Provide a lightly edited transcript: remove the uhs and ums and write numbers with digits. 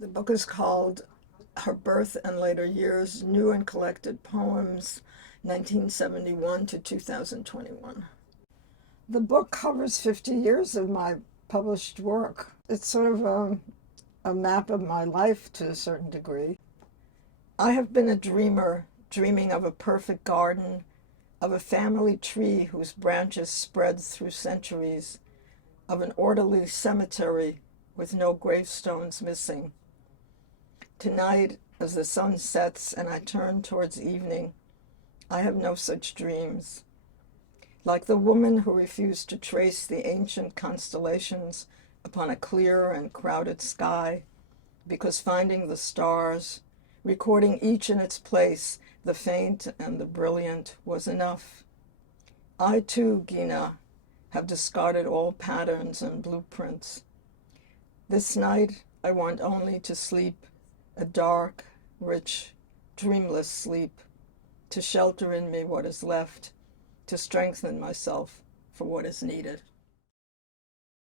The book is called Her Birth and Later Years, New and Collected Poems, 1971 to 2021. The book covers 50 years of my published work. It's sort of a map of my life to a certain degree. I have been a dreamer, dreaming of a perfect garden, of a family tree whose branches spread through centuries, of an orderly cemetery with no gravestones missing. Tonight, as the sun sets and I turn towards evening, I have no such dreams. Like the woman who refused to trace the ancient constellations upon a clear and crowded sky, because finding the stars, recording each in its place, the faint and the brilliant, was enough. I too, Gina, have discarded all patterns and blueprints. This night, I want only to sleep a dark, rich, dreamless sleep, to shelter in me what is left, to strengthen myself for what is needed.